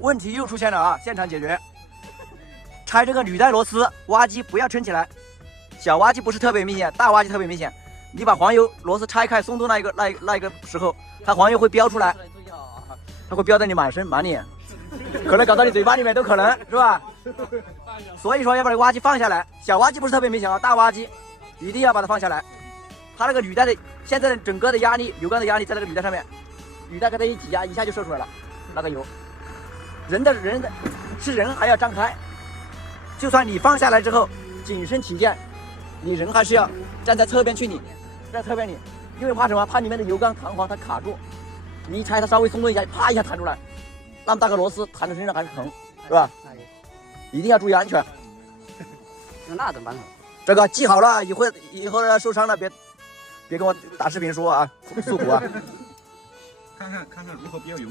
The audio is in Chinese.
问题又出现了啊！现场解决。拆这个履带螺丝，挖机不要撑起来，小挖机不是特别明显，大挖机特别明显。你把黄油螺丝拆开松动那一个时候，它黄油会飙出来，它会飙在你满身满脸，可能搞到你嘴巴里面都可能是吧？所以说要把这个挖机放下来，小挖机不是特别明显啊，大挖机一定要把它放下来。它那个履带的现在的整个的压力，油缸的压力在那个履带上面，履带给它一挤压，一下就射出来了，那个油。人的是人还要张开，就算你放下来之后，谨慎起见，你人还是要站在侧边去拧，在侧边拧，因为怕什么？怕里面的油缸弹簧它卡住，你一拆它稍微松动一下，啪一下弹出来，那么大个螺丝弹在身上还是疼，是吧？一定要注意安全。用那怎么办？这个记好了，以后要受伤了别跟我打视频说啊，诉苦啊。看看如何标油。